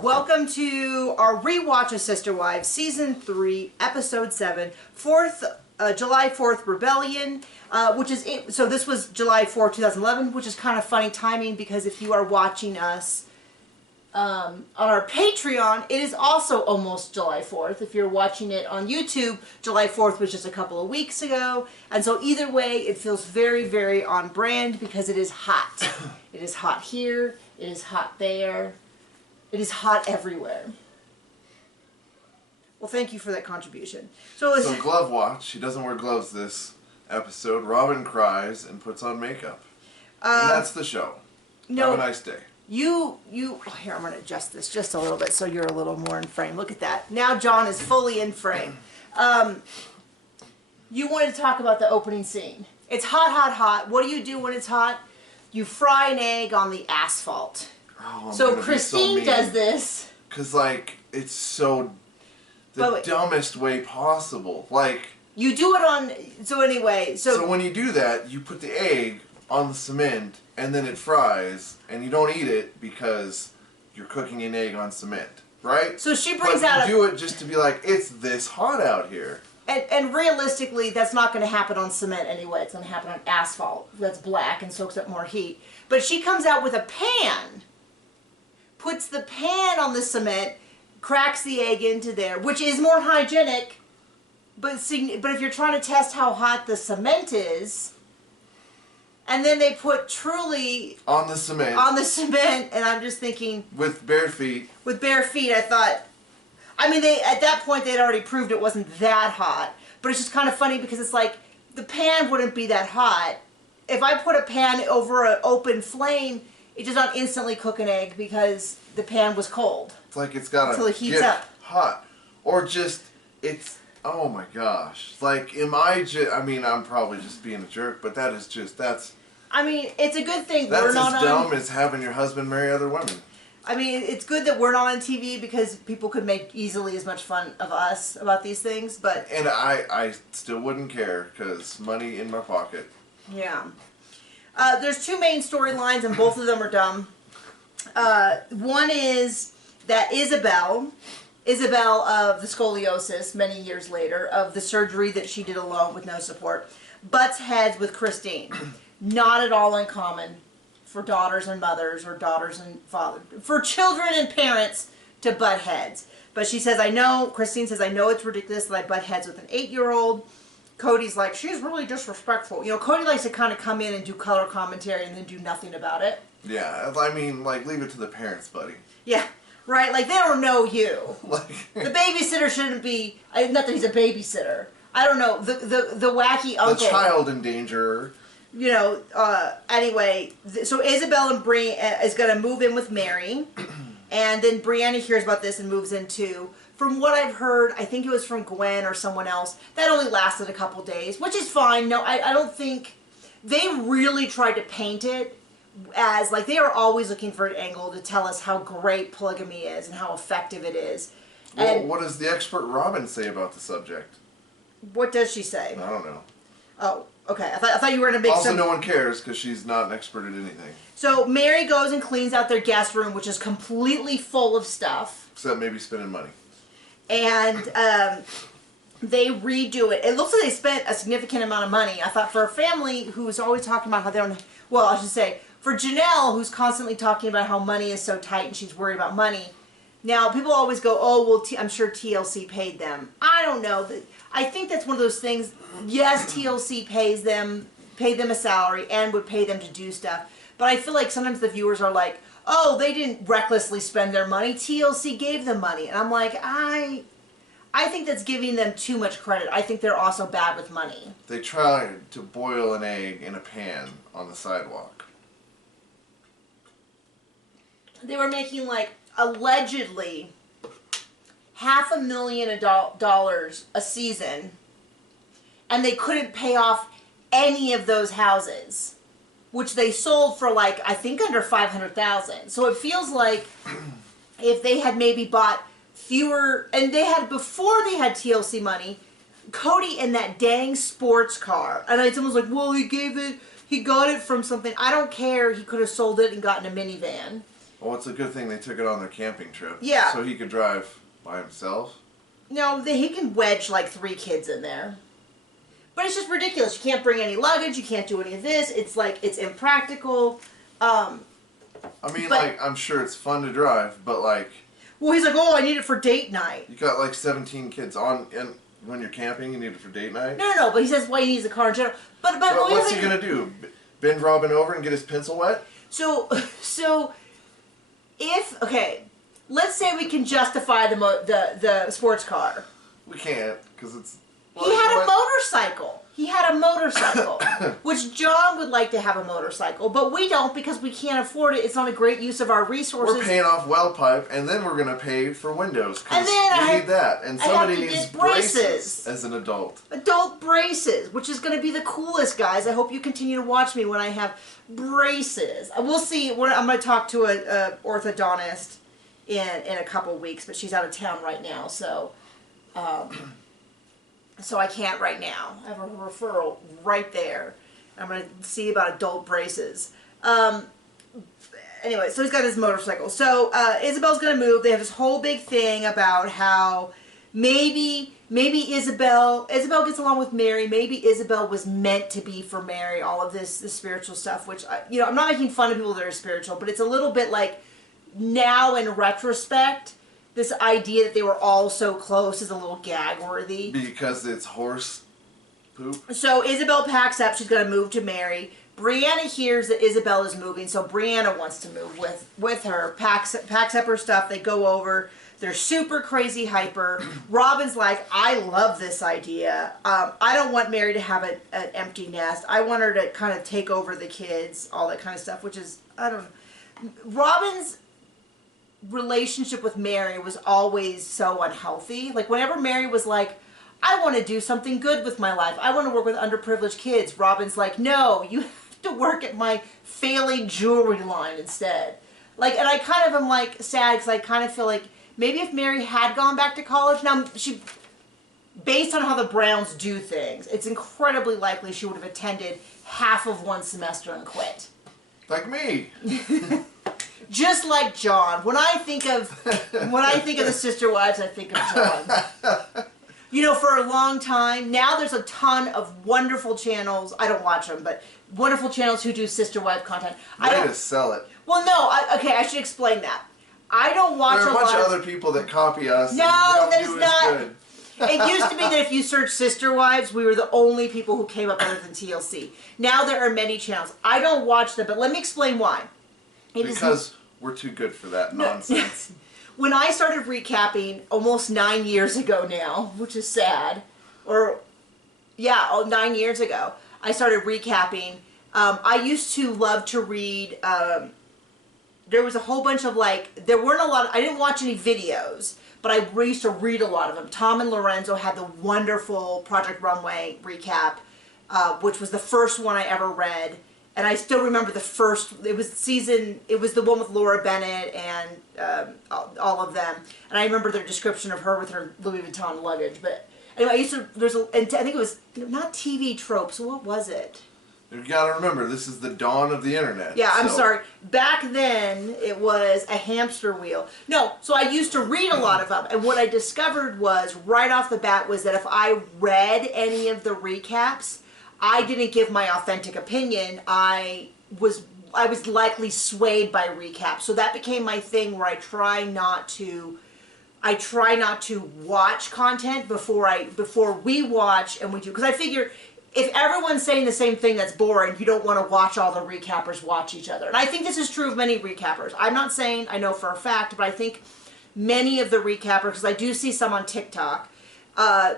Welcome to our Rewatch of Sister Wives, Season 3, Episode 7, July 4th Rebellion, so this was July 4th, 2011, which is kind of funny timing because if you are watching us on our Patreon, it is also almost July 4th. If you're watching it on YouTube, July 4th was just a couple of weeks ago. And so either way, it feels very, very on brand because it is hot. It is hot here. It is hot there. It is hot everywhere. Well, thank you for that contribution. So glove watch. She doesn't wear gloves this episode. Robin cries and puts on makeup. And that's the show. No, have a nice day. Here, I'm going to adjust this just a little bit so you're a little more in frame. Look at that. Now John is fully in frame. You wanted to talk about the opening scene. It's hot, hot, hot. What do you do when it's hot? You fry an egg on the asphalt. Oh, so Christine does this. Because, it's so the dumbest way possible. You do it on... So anyway, So when you do that, you put the egg on the cement, and then it fries, and you don't eat it because you're cooking an egg on cement, right? So she brings out... you do it just to be like, it's this hot out here. And realistically, that's not going to happen on cement anyway. It's going to happen on asphalt that's black and soaks up more heat. But she comes out with a pan, puts the pan on the cement, cracks the egg into there, which is more hygienic. But if you're trying to test how hot the cement is, and then they put Truly on the cement, and I'm just thinking... With bare feet. With bare feet, I thought... I mean, at that point, they'd already proved it wasn't that hot. But it's just kind of funny because it's like, the pan wouldn't be that hot. If I put a pan over an open flame, it does not instantly cook an egg because the pan was cold. It's like it's got to get hot. Or just, oh my gosh. I'm probably just being a jerk, but that's... I mean, it's a good thing we're not as dumb as having your husband marry other women. I mean, it's good that we're not on TV because people could make easily as much fun of us about these things, but... And I still wouldn't care, because money in my pocket. Yeah. There's two main storylines, and both of them are dumb. One is that Isabel of the scoliosis, many years later, of the surgery that she did alone with no support, butts heads with Christine. Not at all uncommon for daughters and mothers, or daughters and fathers, for children and parents to butt heads. But she says, Christine says, I know it's ridiculous that I butt heads with an 8-year-old. Cody's like, she's really disrespectful. You know, Cody likes to kind of come in and do color commentary and then do nothing about it. Yeah, I mean, leave it to the parents, buddy. Yeah, right, they don't know you. The babysitter shouldn't be, not that he's a babysitter. I don't know, the wacky uncle. The child endangerer. You know, anyway, so Isabel and Bree is going to move in with Mary, and then Brianna hears about this and moves in too. From what I've heard, I think it was from Gwen or someone else, that only lasted a couple days, which is fine. No, I don't think... They really tried to paint it as, they are always looking for an angle to tell us how great polygamy is and how effective it is. Well, and what does the expert Robin say about the subject? What does she say? I don't know. Oh. Okay, I thought you were going to make Also, no one cares because she's not an expert at anything. So Mary goes and cleans out their guest room, which is completely full of stuff. Except maybe spending money. And they redo it. It looks like they spent a significant amount of money. I thought for a family who's always talking about how they don't... Well, I should say, for Janelle, who's constantly talking about how money is so tight and she's worried about money. Now, people always go, oh, well, I'm sure TLC paid them. I don't know. I think that's one of those things. Yes, TLC paid them a salary and would pay them to do stuff. But I feel like sometimes the viewers are like, oh, they didn't recklessly spend their money. TLC gave them money. And I'm like, I think that's giving them too much credit. I think they're also bad with money. They tried to boil an egg in a pan on the sidewalk. They were making, allegedly $500,000 a season, and they couldn't pay off any of those houses, which they sold for I think under $500,000. So it feels like if they had maybe bought fewer, and before they had TLC money, Cody in that dang sports car, and it's almost like, well, he got it from something. I don't care. He could have sold it and gotten a minivan. Well, it's a good thing they took it on their camping trip. Yeah. So he could drive by himself. No, he can wedge like 3 kids in there. But it's just ridiculous. You can't bring any luggage. You can't do any of this. It's like, it's impractical. I mean, like, I'm sure it's fun to drive, but like... Well, he's like, oh, I need it for date night. You got like 17 kids on, and when you're camping, you need it for date night? No, but he says why he needs the car in general. But what's he going to do? Bend Robin over and get his pencil wet? So if, okay, let's say we can justify the sports car. We can't, because it's... He had a motorcycle. He had a motorcycle, which John would like to have a motorcycle, but we don't because we can't afford it. It's not a great use of our resources. We're paying off well pipe, and then we're going to pay for windows because we need that. And somebody needs braces as an adult. Adult braces, which is going to be the coolest, guys. I hope you continue to watch me when I have braces. We'll see. I'm going to talk to an orthodontist in a couple weeks, but she's out of town right now, so... So I can't right now. I have a referral right there. I'm going to see about adult braces. Anyway, so he's got his motorcycle. So Isabel's going to move. They have this whole big thing about how maybe Isabel gets along with Mary. Maybe Isabel was meant to be for Mary. All of this spiritual stuff, which, I'm not making fun of people that are spiritual, but it's a little bit like now in retrospect, this idea that they were all so close is a little gag-worthy. Because it's horse poop? So Isabel packs up. She's going to move to Mary. Brianna hears that Isabel is moving, so Brianna wants to move with her. Packs up her stuff. They go over. They're super crazy hyper. Robin's like, I love this idea. I don't want Mary to have an empty nest. I want her to kind of take over the kids, all that kind of stuff, which is, I don't know. Robin's relationship with Mary was always so unhealthy. Like whenever Mary was like, I want to do something good with my life, I want to work with underprivileged kids, Robin's like, no, you have to work at my failing jewelry line instead. Like, and I kind of am like sad because I kind of feel like maybe if Mary had gone back to college, now she, based on how the Browns do things, it's incredibly likely she would have attended half of one semester and quit. Like me. Just like John. When I think of the Sister Wives, I think of John. For a long time, now there's a ton of wonderful channels. I don't watch them, but wonderful channels who do Sister Wife content. Way to sell it. Well, no. I should explain that. I don't watch a lot. There are a bunch of other people that copy us. No, that is not. Good. It used to be that if you search Sister Wives, we were the only people who came up other than TLC. Now there are many channels. I don't watch them, but let me explain why. Because we're too good for that nonsense. When I started recapping almost 9 years ago now, which is sad, 9 years ago, I started recapping. I used to love to read, there was a whole bunch of I didn't watch any videos, but I used to read a lot of them. Tom and Lorenzo had the wonderful Project Runway recap, which was the first one I ever read. And I still remember it was the one with Laura Bennett and all of them. And I remember their description of her with her Louis Vuitton luggage. But anyway, I think it was not TV tropes. What was it? You gotta remember, this is the dawn of the internet. Yeah, I'm sorry. Back then, it was a hamster wheel. No, so I used to read a lot of them. And what I discovered was, right off the bat, was that if I read any of the recaps, I didn't give my authentic opinion. I was likely swayed by recaps. So that became my thing where I try not to watch content before we watch and we do. Because I figure if everyone's saying the same thing that's boring, you don't want to watch all the recappers watch each other. And I think this is true of many recappers. I'm not saying I know for a fact, but I think many of the recappers, because I do see some on TikTok, I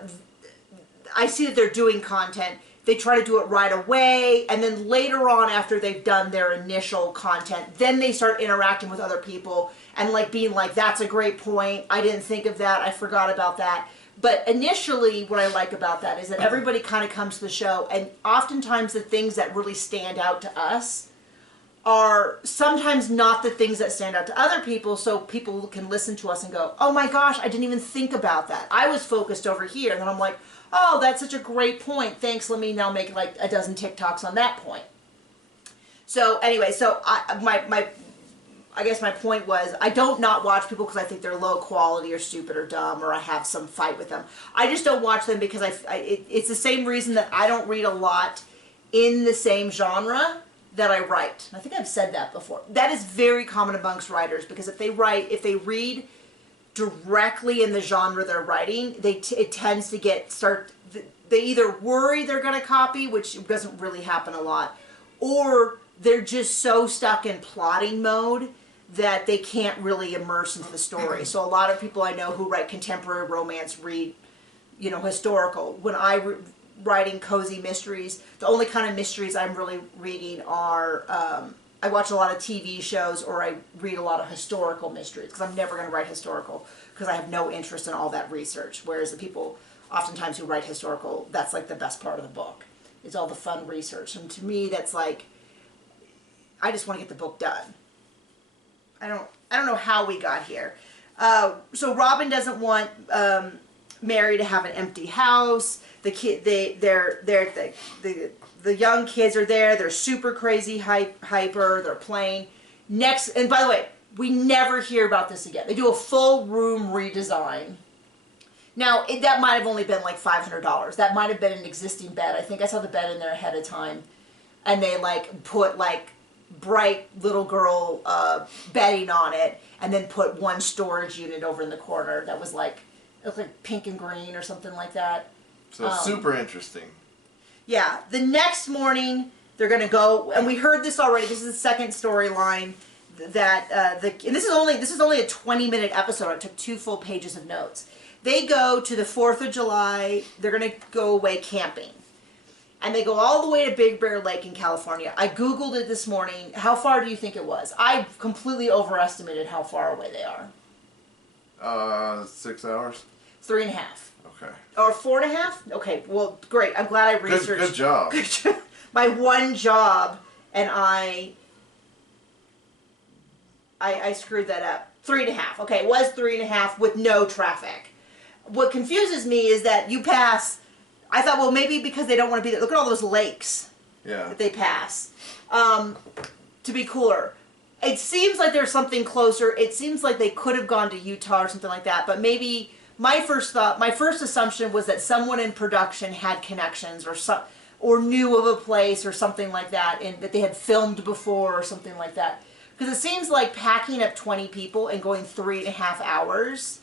see that they're doing content. They try to do it right away, and then later on, after they've done their initial content, then they start interacting with other people and being like, that's a great point, I didn't think of that, I forgot about that. But initially, what I like about that is that everybody kind of comes to the show, and oftentimes the things that really stand out to us are sometimes not the things that stand out to other people, so people can listen to us and go, oh my gosh, I didn't even think about that. I was focused over here, and then I'm like, oh, that's such a great point. Thanks. Let me now make a dozen TikToks on that point. So anyway, I guess my point was, I don't not watch people because I think they're low quality or stupid or dumb or I have some fight with them. I just don't watch them because it's the same reason that I don't read a lot in the same genre that I write. I think I've said that before. That is very common amongst writers because if they read directly in the genre they're writing, it tends to they either worry they're going to copy, which doesn't really happen a lot, or they're just so stuck in plotting mode that they can't really immerse into the story. So a lot of people I know who write contemporary romance read, historical. When writing cozy mysteries, the only kind of mysteries I'm really reading are, I watch a lot of TV shows or I read a lot of historical mysteries because I'm never going to write historical because I have no interest in all that research. Whereas the people oftentimes who write historical, that's like the best part of the book. It's all the fun research. And to me, that's like, I just want to get the book done. I don't know how we got here. So Robin doesn't want Mary to have an empty house. The young kids are there. They're super crazy hyper. They're playing. Next, and by the way, we never hear about this again. They do a full room redesign. Now, that might have only been like $500. That might have been an existing bed. I think I saw the bed in there ahead of time. And they put bright little girl bedding on it and then put one storage unit over in the corner that was it looked like pink and green or something like that. So super interesting. Yeah. The next morning they're going to go, and we heard this already. This is the second storyline that and this is only a 20-minute episode. I took 2 full pages of notes. They go to the 4th of July. They're going to go away camping. And they go all the way to Big Bear Lake in California. I Googled it this morning. How far do you think it was? I completely overestimated how far away they are. 6 hours? 3.5. Okay. Or 4.5? Okay, well, great. I'm glad I researched. Good job. My one job, and I screwed that up. 3.5. Okay, it was 3.5 with no traffic. What confuses me is that you pass... I thought, well, maybe because they don't want to be there. Look at all those lakes that they pass to be cooler. It seems like there's something closer. It seems like they could have gone to Utah or something like that. But maybe my first assumption was that someone in production had connections or knew of a place or something like that, and that they had filmed before or something like that. Because it seems like packing up 20 people and going 3.5 hours.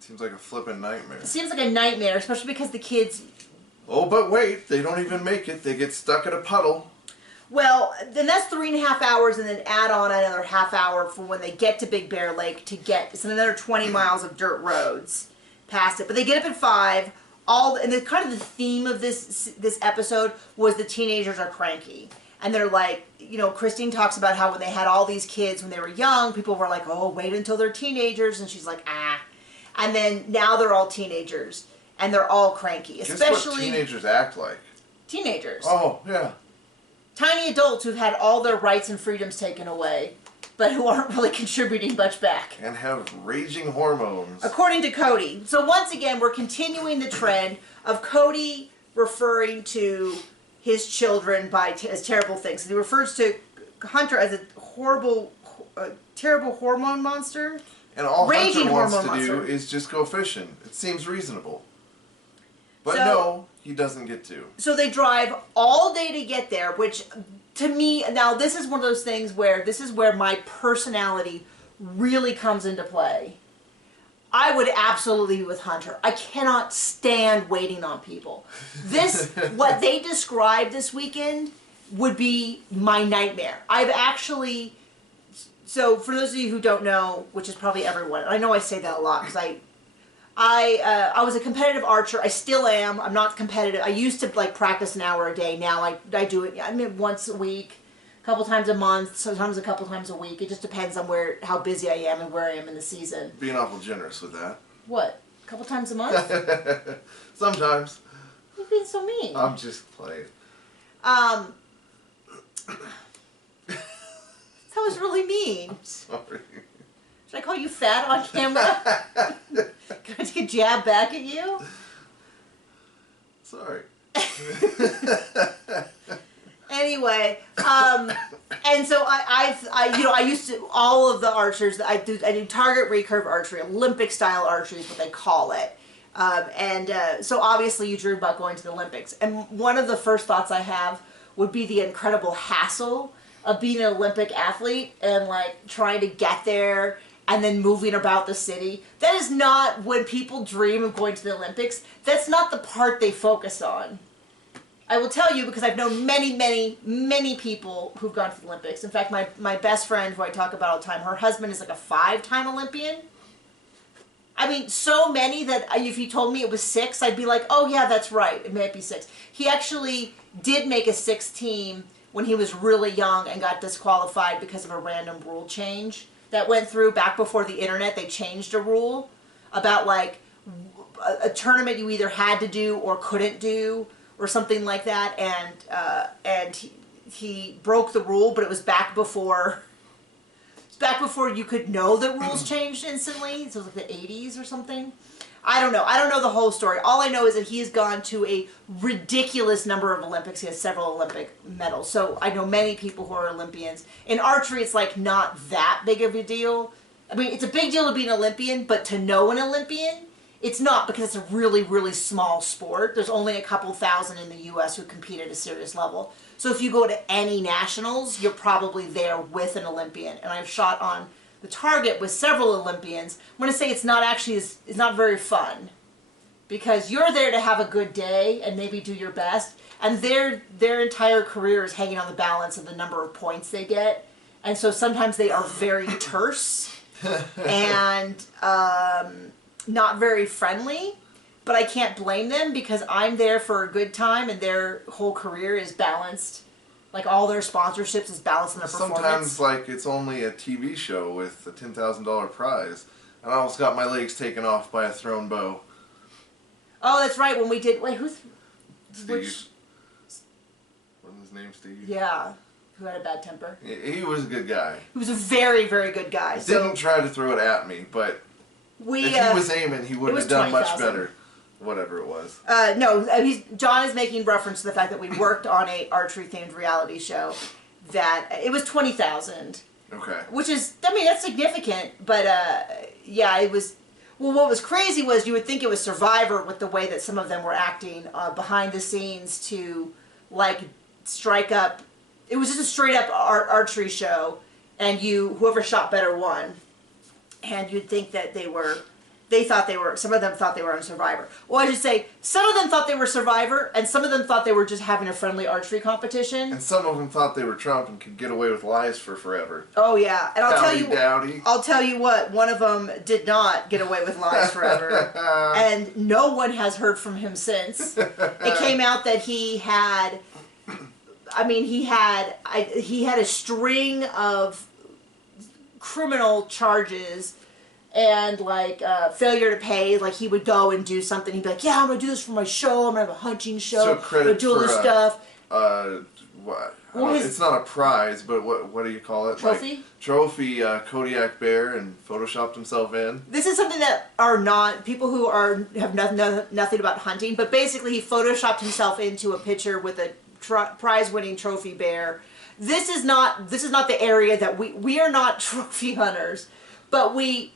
Seems like a flippin' nightmare. It seems like a nightmare, especially because the kids... Oh, but wait, they don't even make it. They get stuck in a puddle. Well, then that's 3.5 hours, and then add on another half hour for when they get to Big Bear Lake to get... It's another 20 miles of dirt roads past it. But they get up at 5. And kind of the theme of this episode was the teenagers are cranky. And they're like, Christine talks about how when they had all these kids when they were young, people were like, oh, wait until they're teenagers. And she's like, ah. And then now they're all teenagers, and they're all cranky. Especially guess what teenagers act like? Teenagers. Oh, yeah. Tiny adults who've had all their rights and freedoms taken away, but who aren't really contributing much back. And have raging hormones. According to Cody. So once again, we're continuing the trend of Cody referring to his children as terrible things. He refers to Hunter as a terrible hormone monster. And all Raging Hunter wants to monster. do is just go fishing. It seems reasonable. But no, he doesn't get to. So they drive all day to get there, which to me, now this is one of those things where this is where my personality really comes into play. I would absolutely be with Hunter. I cannot stand waiting on people. What they described this weekend would be my nightmare. So for those of you who don't know, which is probably everyone, I know I say that a lot because I was a competitive archer. I still am. I'm not competitive. I used to practice an hour a day. Now I do it. Once a week, a couple times a month, sometimes a couple times a week. It just depends on how busy I am and where I am in the season. Being awful generous with that. What? A couple times a month? Sometimes. You're being so mean. I'm just playing. That was really mean. I'm sorry. Should I call you fat on camera? Can I take a jab back at you? Sorry. Anyway, And so I used to, all of the archers, I do target recurve archery, Olympic style archery is what they call it. So obviously you dream about going to the Olympics. And one of the first thoughts I have would be the incredible hassle of being an Olympic athlete and like trying to get there and then moving about the city. That is not, when people dream of going to the Olympics, that's not the part they focus on. I will tell you, because I've known many people who've gone to the Olympics. In fact, my best friend, who I talk about all the time, her husband is like a 5-time Olympian. I mean, so many that if he told me it was 6, I'd be like, oh yeah, that's right, it might be 6. He actually did make a 6 team when he was really young and got disqualified because of a random rule change that went through back before the internet. They changed a rule about like a tournament you either had to do or couldn't do, or something like that, and he broke the rule, but it was back before you could know the rules changed instantly. So it was like the 80s or something. I don't know the whole story. All I know is that he has gone to a ridiculous number of Olympics. He has several Olympic medals. So I know many people who are Olympians. In archery, it's like not that big of a deal. I mean, it's a big deal to be an Olympian, but to know an Olympian, it's not, because it's a really, really small sport. There's only a couple thousand in the U.S. who compete at a serious level. So if you go to any nationals, you're probably there with an Olympian. And I've shot on the target with several Olympians. I'm going to say it's not very fun, because you're there to have a good day and maybe do your best, and their entire career is hanging on the balance of the number of points they get. And so sometimes they are very terse and not very friendly, but I can't blame them, because I'm there for a good time and their whole career is balanced. Like all their sponsorships is balanced in their performance. Sometimes like it's only a TV show with a $10,000 prize, and I almost got my legs taken off by a thrown bow. Oh, that's right, when we did, Steve. Wasn't his name Steve? Yeah, who had a bad temper. He was a good guy. He was a very, very good guy. Didn't try to throw it at me, but if he was aiming, he would have done much better. Whatever it was. No, John is making reference to the fact that we worked on a archery themed reality show that it was 20,000. Okay. Which is, I mean, that's significant, but yeah, it was. Well, what was crazy was you would think it was Survivor with the way that some of them were acting behind the scenes to like strike up. It was just a straight up archery show, and whoever shot better won. And you'd think that some of them thought they were on Survivor. Well, I should say, some of them thought they were Survivor, and some of them thought they were just having a friendly archery competition. And some of them thought they were Trump and could get away with lies for forever. Oh yeah, and Dowdy. I'll tell you what, one of them did not get away with lies forever, and no one has heard from him since. It came out that he had a string of criminal charges and like failure to pay. Like he would go and do something, he'd be like, yeah, I'm gonna do this for my show, I'm gonna have a hunting show, so credit I'm gonna do all this stuff. It's not a prize, but what do you call it? Trophy? Like, trophy Kodiak bear, and photoshopped himself in. This is something that are not people who have nothing about hunting, but basically he photoshopped himself into a picture with a prize-winning trophy bear. This is not the area that we are not trophy hunters, but we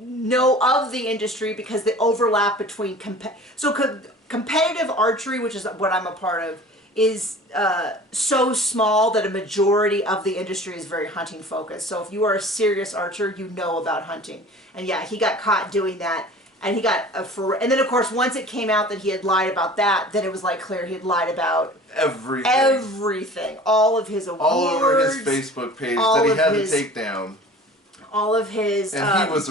know of the industry because the overlap between competitive archery, which is what I'm a part of, is so small that a majority of the industry is very hunting focused. So if you are a serious archer, you know about hunting. And yeah, he got caught doing that, and he got and then of course once it came out that he had lied about that, then it was like clear he had lied about everything, all of his awards, all over his Facebook page that he had to take down, all of his, and he was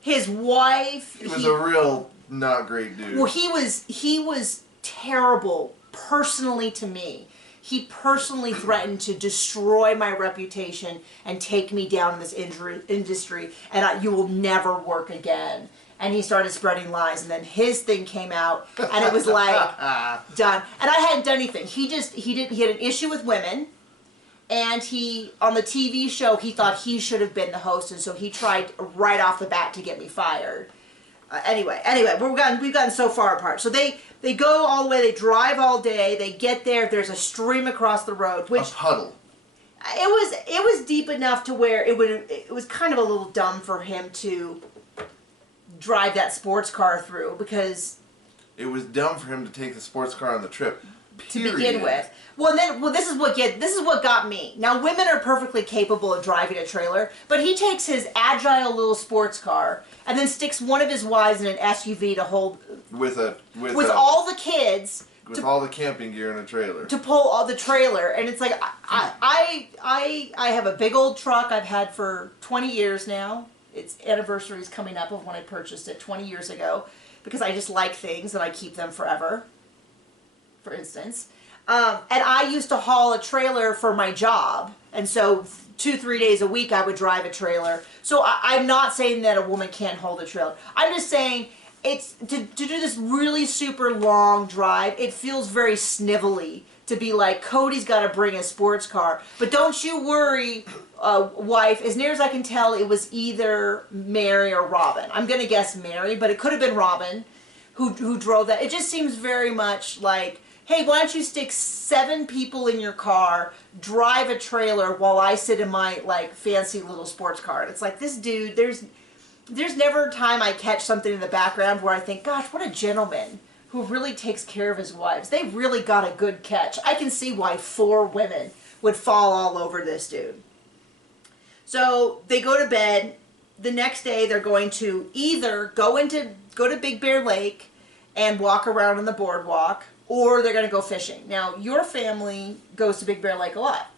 his wife. He was a real not great dude. Well, he was terrible personally to me. He personally threatened to destroy my reputation and take me down in this industry, and you will never work again. And he started spreading lies, and then his thing came out, and it was like done. And I hadn't done anything. He had an issue with women, and on the TV show he thought he should have been the host, and so he tried right off the bat to get me fired. Anyway, we've gotten so far apart. So they go all the way, they drive all day, they get there, there's a stream across the road, which... A puddle. it was deep enough to where it was kind of a little dumb for him to drive that sports car through, because it was dumb for him to take the sports car on the trip. Period. To begin with. This is what got me. Now, women are perfectly capable of driving a trailer, but he takes his agile little sports car and then sticks one of his wives in an SUV to hold with all the kids. With all the camping gear in a trailer. To pull all the trailer. And it's like, I have a big old truck I've had for 20 years now. Its anniversary is coming up of when I purchased it 20 years ago, because I just like things and I keep them forever, for instance. And I used to haul a trailer for my job. And so 2-3 days a week I would drive a trailer. So I'm not saying that a woman can't hold a trailer. I'm just saying, it's to do this really super long drive, it feels very snivelly to be like, Cody's got to bring a sports car. But don't you worry, wife. As near as I can tell, it was either Mary or Robin. I'm going to guess Mary, but it could have been Robin who drove that. It just seems very much like, hey, why don't you stick 7 people in your car, drive a trailer while I sit in my like fancy little sports car. And it's like, this dude, there's never a time I catch something in the background where I think, gosh, what a gentleman who really takes care of his wives. They really got a good catch. I can see why 4 women would fall all over this dude. So they go to bed. The next day they're going to either go to Big Bear Lake and walk around on the boardwalk, or they're going to go fishing. Now, your family goes to Big Bear Lake a lot.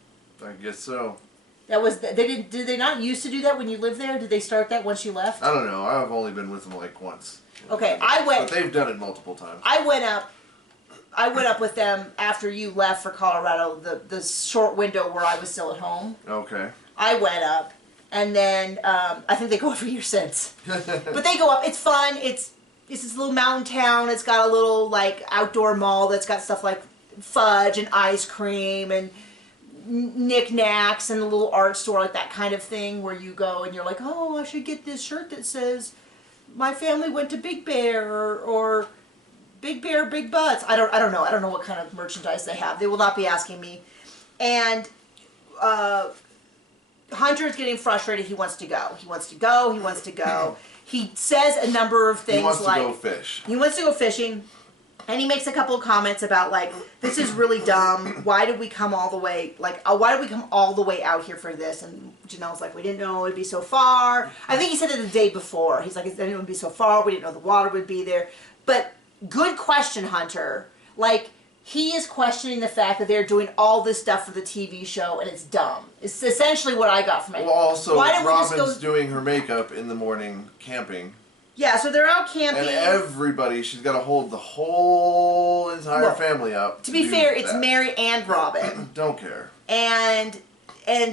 I guess so. Did they not used to do that when you lived there? Did they start that once you left? I don't know. I've only been with them like once. Okay, But they've done it multiple times. I went up with them after you left for Colorado, the short window where I was still at home. Okay. I went up, and then I think they go every year since. But they go up. It's fun. It's this little mountain town. It's got a little like outdoor mall that's got stuff like fudge and ice cream and knickknacks and a little art store, like that kind of thing, where you go and you're like, oh, I should get this shirt that says my family went to Big Bear, or Big Bear, Big Butts. I don't know. I don't know what kind of merchandise they have. They will not be asking me. And Hunter is getting frustrated. He wants to go. He wants to go. He wants to go. He says a number of things like... He wants to go fish. He wants to go fishing. And he makes a couple of comments about, like, this is really dumb. Why did we come all the way, why did we come all the way out here for this? And Janelle's like, we didn't know it would be so far. I think he said it the day before. He's like, it didn't be so far. We didn't know the water would be there. But good question, Hunter. Like, he is questioning the fact that they're doing all this stuff for the TV show, and it's dumb. It's essentially what I got from it. Well, also, Robin's doing her makeup in the morning camping. Yeah, so they're out camping. And she's got to hold the whole entire family up. To be fair, it's Mary and Robin. Don't care. And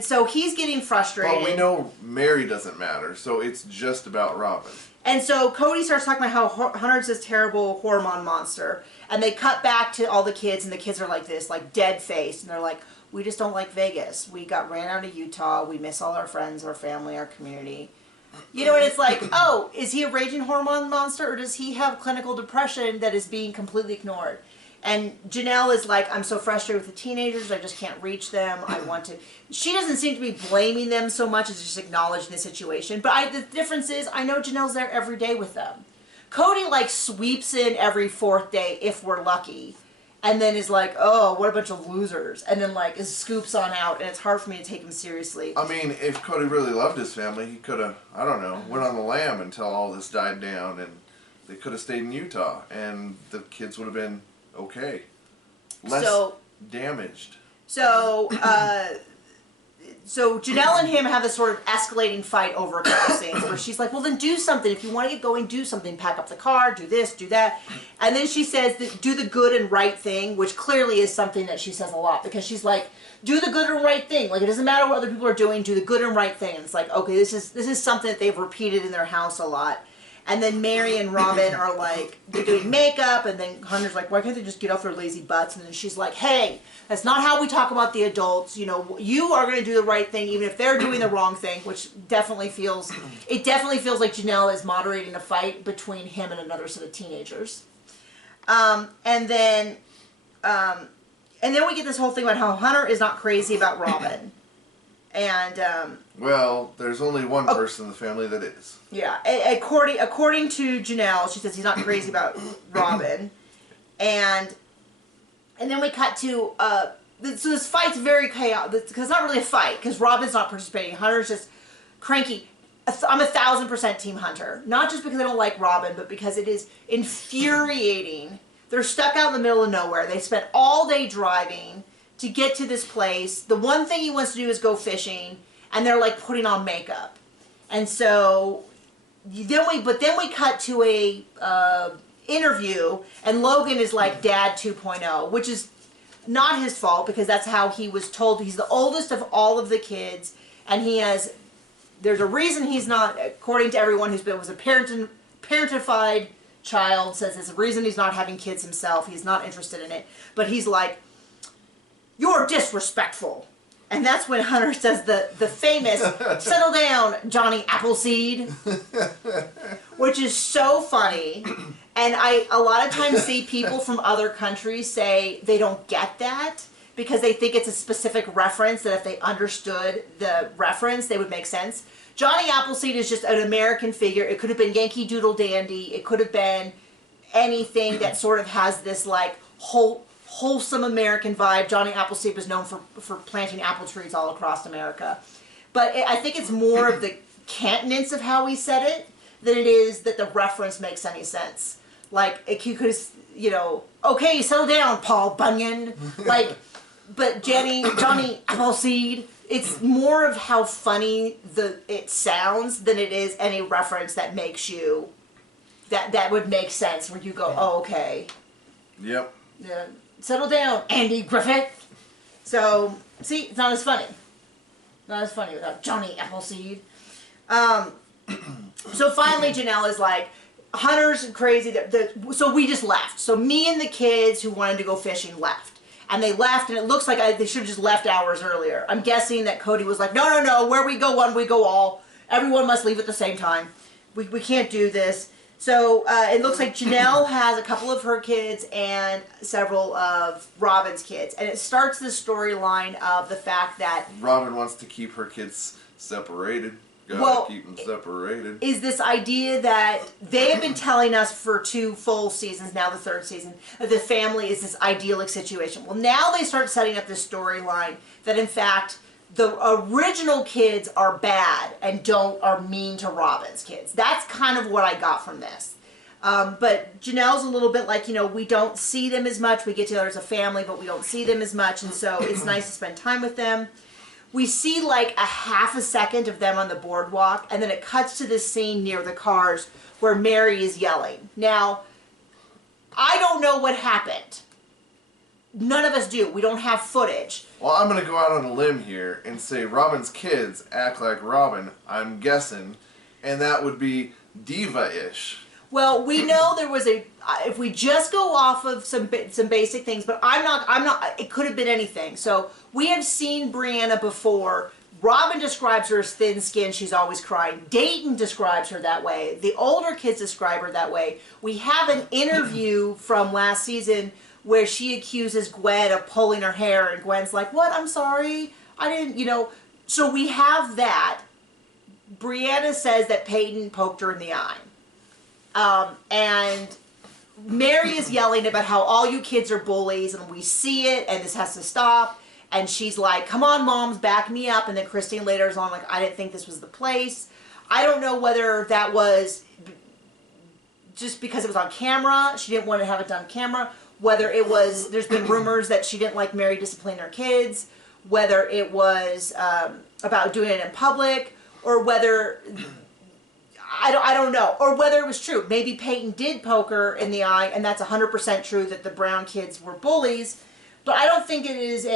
so he's getting frustrated. Well, we know Mary doesn't matter, so it's just about Robin. And so Cody starts talking about how Hunter's this terrible hormone monster. And they cut back to all the kids, and the kids are like this, like dead face. And they're like, we just don't like Vegas. We got ran out of Utah. We miss all our friends, our family, our community. You know, and it's like, oh, is he a raging hormone monster, or does he have clinical depression that is being completely ignored? And Janelle is like, I'm so frustrated with the teenagers, I just can't reach them, I want to... She doesn't seem to be blaming them so much as just acknowledging the situation. But the difference is, I know Janelle's there every day with them. Cody, like, sweeps in every 4th day, if we're lucky, and then is like, oh, what a bunch of losers. And then, like, scoops on out, and it's hard for me to take him seriously. I mean, if Cody really loved his family, he could have, I don't know, went on the lam until all this died down, and they could have stayed in Utah, and the kids would have been okay. Less damaged. So Janelle and him have this sort of escalating fight over a couple things where she's like, well, then do something. If you want to get going, do something. Pack up the car, do this, do that. And then she says, do the good and right thing, which clearly is something that she says a lot, because she's like, do the good and right thing. Like, it doesn't matter what other people are doing, do the good and right thing. And it's like, okay, this is something that they've repeated in their house a lot. And then Mary and Robin are like, they're doing makeup, and then Hunter's like, why can't they just get off their lazy butts? And then she's like, hey, that's not how we talk about the adults. You know, you are going to do the right thing, even if they're doing the wrong thing, which definitely feels like Janelle is moderating a fight between him and another set of teenagers. And then we get this whole thing about how Hunter is not crazy about Robin. And well, there's only one person in the family that is. yeah, according to Janelle, she says he's not crazy about Robin, and then we cut to so this fight's very chaotic because it's not really a fight because Robin's not participating. Hunter's just cranky. I'm 1,000% Team Hunter, not just because I don't like Robin, but because it is infuriating. They're stuck out in the middle of nowhere. They spent all day driving to get to this place. The one thing he wants to do is go fishing, and they're like putting on makeup. And so then we cut to a interview, and Logan is like Dad 2.0, which is not his fault because that's how he was told. He's the oldest of all of the kids, and there's a reason he's not, according to everyone was a parentified child, says there's a reason he's not having kids himself. He's not interested in it. But he's like, you're disrespectful. And that's when Hunter says the famous, settle down, Johnny Appleseed, which is so funny. And I a lot of times see people from other countries say they don't get that because they think it's a specific reference that if they understood the reference, they would make sense. Johnny Appleseed is just an American figure. It could have been Yankee Doodle Dandy. It could have been anything that sort of has this like wholesome American vibe. Johnny Appleseed was known for planting apple trees all across America. But I think it's more of the cantonance of how he said it than it is that the reference makes any sense. Like, he could, okay, settle down, Paul Bunyan. Like, but Johnny Appleseed, it's more of how funny it sounds than it is any reference that makes you, that would make sense where you go, oh, okay. Yep. Yeah. Settle down, Andy Griffith. So, see, it's not as funny. Not as funny without Johnny Appleseed. So finally Janelle is like, Hunter's crazy. So we just left. So me and the kids who wanted to go fishing left. And they left, and it looks like they should have just left hours earlier. I'm guessing that Cody was like, no, where we go one, we go all. Everyone must leave at the same time. We can't do this. So it looks like Janelle has a couple of her kids and several of Robin's kids. And it starts the storyline of the fact that Robin wants to keep her kids separated. Gotta keep them separated. Is this idea that they have been telling us for 2 full seasons, now the 3rd season, that the family is this idyllic situation. Well, now they start setting up this storyline that, in fact, the original kids are bad and are mean to Robin's kids. That's kind of what I got from this. But Janelle's a little bit like, we don't see them as much. We get together as a family, but we don't see them as much. And so it's nice to spend time with them. We see like a half a second of them on the boardwalk, and then it cuts to this scene near the cars where Mary is yelling. Now, I don't know what happened. None of us do. We don't have footage. Well, I'm going to go out on a limb here and say Robin's kids act like Robin, I'm guessing, and that would be diva-ish. Well, we know there was if we just go off of some basic things, but I'm not, it could have been anything. So we have seen Brianna before. Robin describes her as thin-skinned, she's always crying. Dayton describes her that way. The older kids describe her that way. We have an interview from last season where she accuses Gwen of pulling her hair, and Gwen's like, what, I'm sorry, I didn't, So we have that. Brianna says that Peyton poked her in the eye. And Mary is yelling about how all you kids are bullies, and we see it, and this has to stop. And she's like, come on, moms, back me up. And then Christine later is on like, I didn't think this was the place. I don't know whether that was just because it was on camera. She didn't want to have it done on camera. Whether it was, there's been rumors that she didn't like Mary disciplining her kids. Whether it was about doing it in public, or whether... I don't know. Or whether it was true. Maybe Peyton did poke her in the eye, and that's 100% true that the Brown kids were bullies. But I don't think it is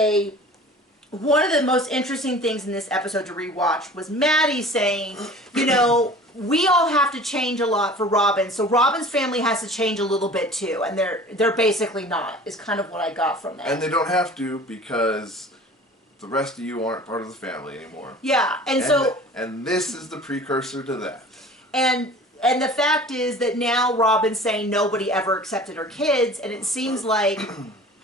one of the most interesting things in this episode to rewatch was Maddie saying, we all have to change a lot for Robin, so Robin's family has to change a little bit too, and they're basically not, is kind of what I got from that. And they don't have to because the rest of you aren't part of the family anymore. Yeah, and this is the precursor to that. And the fact is that now Robin's saying nobody ever accepted her kids, and it seems like,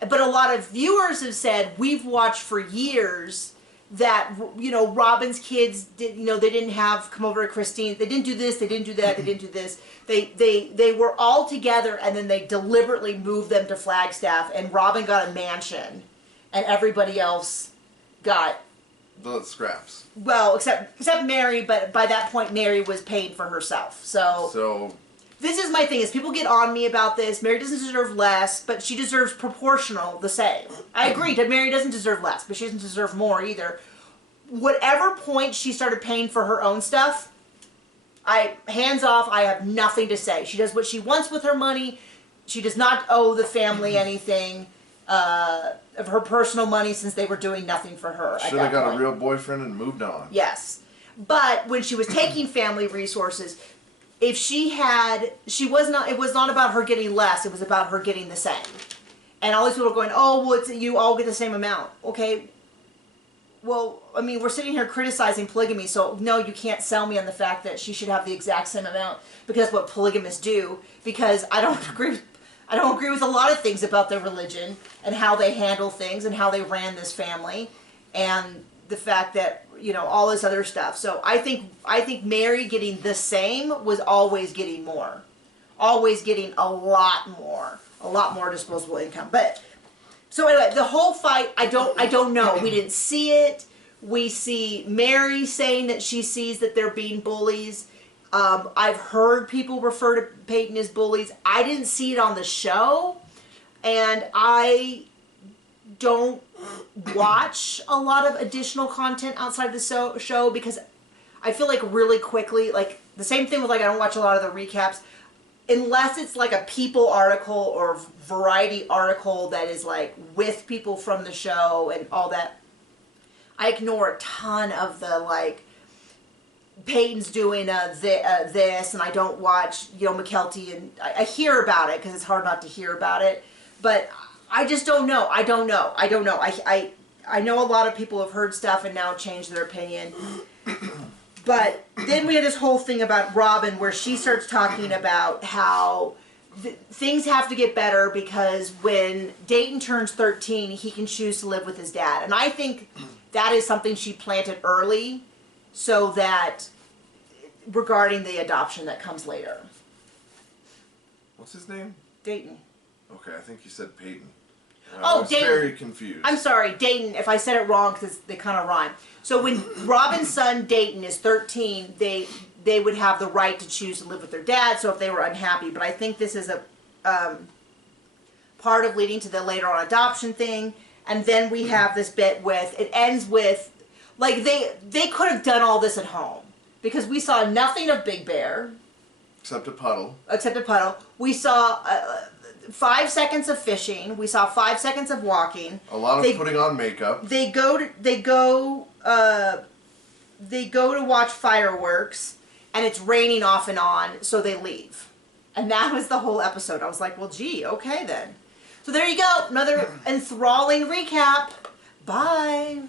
but a lot of viewers have said, we've watched for years that, you know, Robin's kids did, you know, they didn't have come over to Christine. They didn't do this. They didn't do that. They didn't do this. They were all together, and then they deliberately moved them to Flagstaff, and Robin got a mansion, and everybody else got the scraps. Well, except Mary, but by that point Mary was paying for herself. So this is my thing: is people get on me about this. Mary doesn't deserve less, but she deserves proportional the same. I agree that Mary doesn't deserve less, but she doesn't deserve more either. Whatever point she started paying for her own stuff, hands off. I have nothing to say. She does what she wants with her money. She does not owe the family anything of her personal money, since they were doing nothing for her. Should have got a real boyfriend and moved on. Yes, but when she was taking family resources, if it was not about her getting less. It was about her getting the same. And all these people are going, oh, well, you all get the same amount. Okay. Well, I mean, we're sitting here criticizing polygamy, so no, you can't sell me on the fact that she should have the exact same amount, because that's what polygamists do. Because I don't agree with a lot of things about their religion and how they handle things and how they ran this family, and the fact that, you know, all this other stuff. So I think Mary getting the same was always getting more, always getting a lot more disposable income. But so anyway, the whole fight, I don't know. We didn't see it. We see Mary saying that she sees that they're being bullies. I've heard people refer to Peyton as bullies. I didn't see it on the show, and I don't watch a lot of additional content outside the show, because I feel like really quickly, like the same thing with, like, I don't watch a lot of the recaps unless it's like a People article or Variety article that is like with people from the show and all that. I ignore a ton of the, like, Peyton's doing this, and I don't watch, you know, McKelty, and I hear about it because it's hard not to hear about it, but I just don't know. I don't know. I know a lot of people have heard stuff and now changed their opinion. But then we had this whole thing about Robin, where she starts talking about how things have to get better because when Dayton turns 13, he can choose to live with his dad. And I think that is something she planted early, so that regarding the adoption that comes later. What's his name? Dayton. Okay, I think you said Peyton. Oh, I was Dayton. very confused. I'm sorry, Dayton, if I said it wrong, because they kind of rhyme. So when Robin's son Dayton is 13, they would have the right to choose to live with their dad, so if they were unhappy. But I think this is a part of leading to the later on adoption thing. And then we have this bit with, it ends with, like, they could have done all this at home, because we saw nothing of Big Bear. Except a puddle. We saw 5 seconds of fishing. We saw 5 seconds of walking. A lot of putting on makeup. They go to watch fireworks, and it's raining off and on, so they leave. And that was the whole episode. I was like, well, gee, okay then. So there you go. Another enthralling recap. Bye.